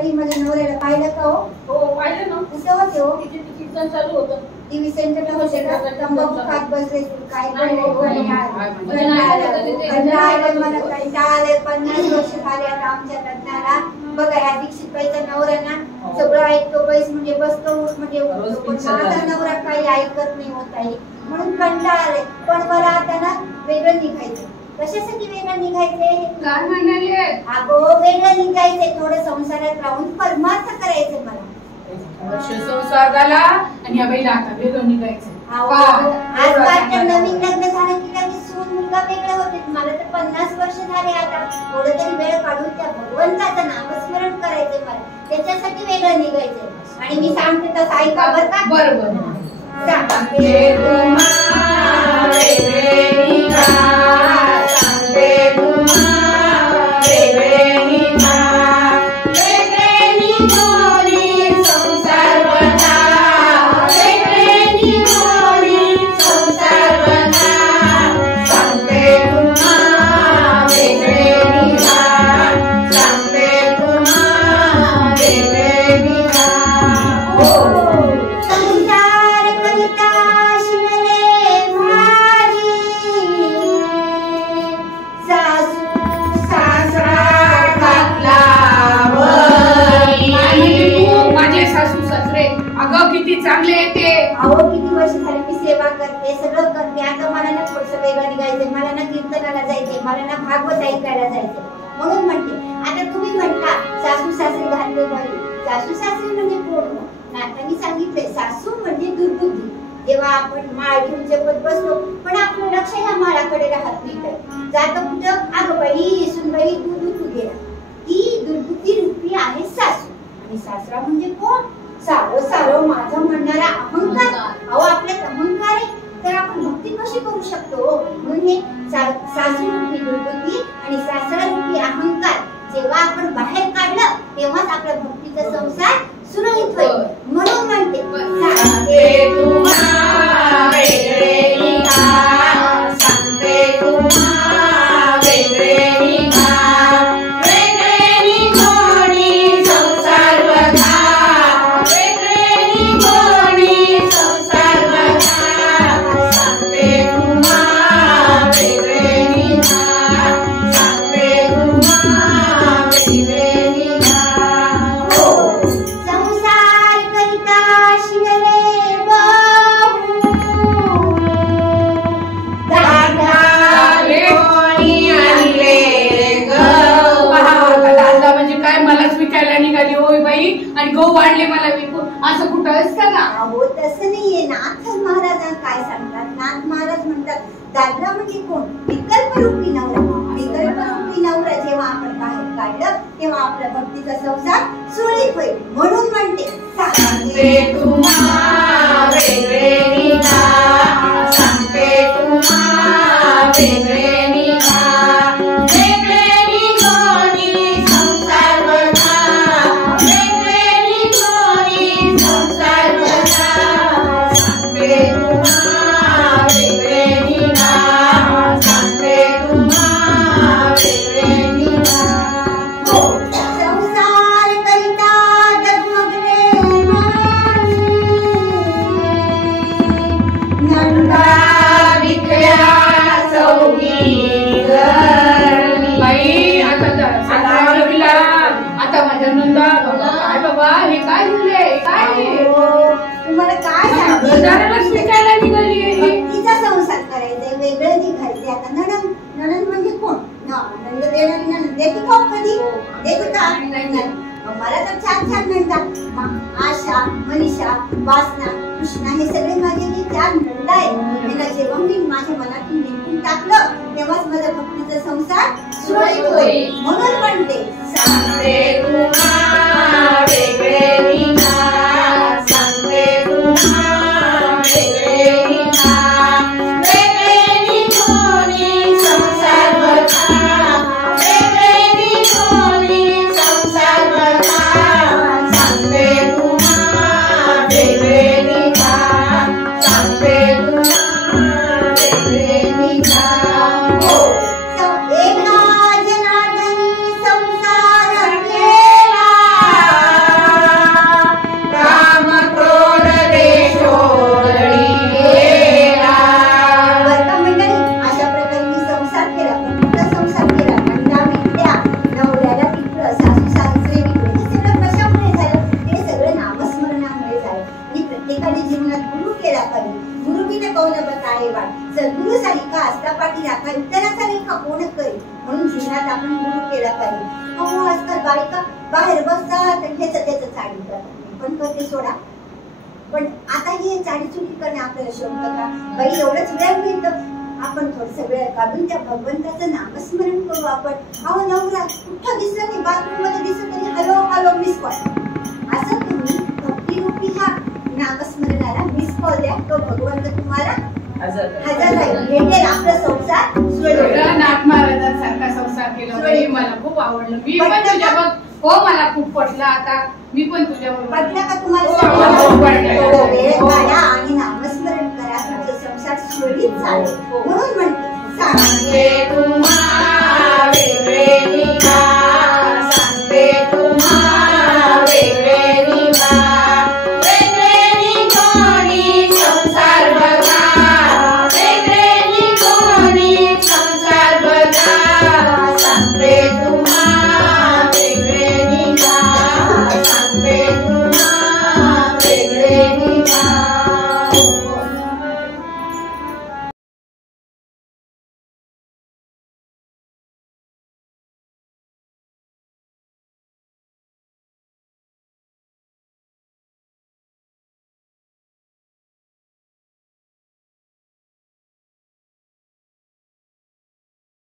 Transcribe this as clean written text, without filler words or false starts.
काही माझ्या नवऱ्याला पाहिलं का हो? हो पाहिलं ना. कुठं होते हो? तिथे कीर्तन चालू होतं. टीव्ही सेंटरला होते का? तंबाखू खात बसले काय नाही, नाही, मला काही 50 वर्ष झाले आता आमच्या लग्नाला. बघा ह्या दीक्षितबाईचा नवरा ना सगळं ऐकतो, बैस म्हणजे बसतो, म्हणजे उठतो, पण माझा नवरा काही ऐकत नाही होत आहे म्हणून कंटाळा आले. पण मला आता ना वेगळं निघायचं. कशासाठी वेगळं निघायचंय? काय म्हणाले? अगो वेगळं निघायचंय, थोडं संसारात राहून परमार्थ करायचं मला. वर्ष संसार झाला आणि या बाईला आता वेगळं निघायचं. आज वाटतं नवीन लग्न झालं की लगेच सून मुलगा वेगळे होते. मला तर 50 वर्ष झाले आता. थोडं तरी वेळ काढून त्या भगवंताचं नामस्मरण करायचंय मला, त्याच्यासाठी वेगळं निघायचंय. आणि मी सांगते तसं ऐका बरं का? बरोबर. सांगते तुम्हा वेगळे निघा, सांगते तुम्हा वेगळे निघा, वेगळे निघोनी संसार बघा, वेगळे निघोनी संसार बघा, सांगते तुम्हा वेगळे निघा, सांगते तुम्हा वेगळे निघा. संसार कविता शिवले भारी, सासू सासरा घातला माझे सासू सासरे अगं किती चांगले येते. अहो किती वर्ष झाली मी सेवा करते, सगळं करते. आता मला ना थोडंसं वेगळं निघायचंय, मला ना कीर्तनाला जायचंय, मला ना भागवत ऐकायला जायचंय. म्हणून म्हणते आता तुम्ही म्हणता सासू सासरे घातले बरी. सासू सासरे म्हणजे कोण? नाथांनी सांगितलंय सासू म्हणजे दुर्बुद्धी. जेव्हा आपण माळ घेऊन जपत बसतो पण आपलं लक्ष ह्या माळाकडे राहत नाही, जातं कुठं? अगं बाई सुनबाई दूध तू गेला. ती दुर्बुद्धी रूपी आहे सासू. आणि सासरा म्हणजे कोण? सारं सारं माझं म्हणणारा अहंकार. अहो आपल्यात अहंकार आहे तर आपण भक्ती कशी करू शकतो? म्हणून हे सासू रूपी दुर्बुद्धी आणि सासरा रूपी अहंकार जेव्हा आपण बाहेर काढलं तेव्हाच आपल्या भक्तीचा संसार सुरळीत होईल. म्हणून म्हणते सांगते तुम्हा वेगळे निघा, सांगते तुम्हा वेगळे निघा, वेगळे निघोनी संसार बघा, वेगळे निघोनी संसार बघा, सांगते तुम्हा वेगळे निघा, सांगते तुम्हा वेगळे निघा. संसार करिता शिवले बाहू, दांडा कोणी आणले गहू. दादा म्हणजे काय मलाच विकायला निघाली होय बाई आणि गहू आणले मला विकून, असं कुठं असतं का? अहो तसं नाहीये. नाथ महाराज काय सांगतात? नाथ महाराज म्हणतात दादरा म्हणजे कोण? विकल्परूपी नवरा. विकल्परूपी नवरा जेव्हा आपण बाहेर काढलं तेव्हा आपल्या भक्तीचा संसार सुरळीत होईल. म्हणून म्हणते सांगते तुम्हा वेगळे निघा, सांगते तुम्हा वेगळे निघा, वेगळे निघोनी संसार बघा, वेगळे निघोनी संसार बघा, सांगते तुम्हा वेगळे निघा, सांगते तुम्हा वेगळे निघा. संसार करिता डगमगले नंदा विकल्या चौघी बाई आता माझ्या नंदा काय बाबा हे काय झाले? काय तुम्हाला काय बाजारालाच विकायला निघाली? भक्तीचा संसार करायचा, वेगळं निघायचं. आता नणंद नणंद म्हणजे कोण? नंद देणारी नणंद देते का कधी? देते का? नाही. मला तर छान छान म्हणतात आशा, मनीषा, वासना, कृष्णा हे सगळे माझे जे 4 नंद आहेत. त्यांना जेव्हा मी माझ्या मनातून निघून टाकलं तेव्हाच माझा भक्तीचा संसार सुरळीत होईल. म्हणून म्हणते सांगते तुम्हा वेगळे निघा, सांगते तुम्हा वेगळे निघा, वेगळे निघोनी संसार बघा, वेगळे निघोनी संसार बघा, सांगते तुम्हा वेगळे निघा, सांगते तुम्हा वेगळे निघा. एका जनार्दनी संसार केला, गुरु केला पाहिजे. गुरु बिन कौन बताए वाट, सद्गुरु सारिखा असता पाठी राखा, इतराचा लेखा कोण करी, म्हणून जीवनात आपण गुरु केला पाहिजे. हो आजकाल बायका बाहेर बसतात आणि ह्याच त्याच चाडी करतात, पण करते सोडा. पण आता हे चाडीचुडी करणे आपल्याला शोभतं का? बाई एवढंच वेळ मिळतं, आपण थोडस वेळ काढून त्या भगवंताचं नामस्मरण करू. आपण अहो नवरा कुठं दिसलं नाही, बाथरूम मध्ये दिसत तरी हॅलो हॅलो मिस कॉल, असं तुम्ही भक्तिरूपी ह्या नामस्मरणाला मिस कॉल द्या. तो भगवंत तुम्हाला हजर राहील, भेटेल, आपला संसार सुरळीत. नाथ महाराजांसारखा संसार केला बाई, मला खूप आवडलं. मी पण तुझ्या बघ हो, मला खूप पटलं. आता मी पण तुझ्याबरोबर पटलं का तुम्हाला? वेळ काढा आणि नामस्मरण करा, तुमचं संसार सुरळीत चालेल. म्हणून म्हणते सांगते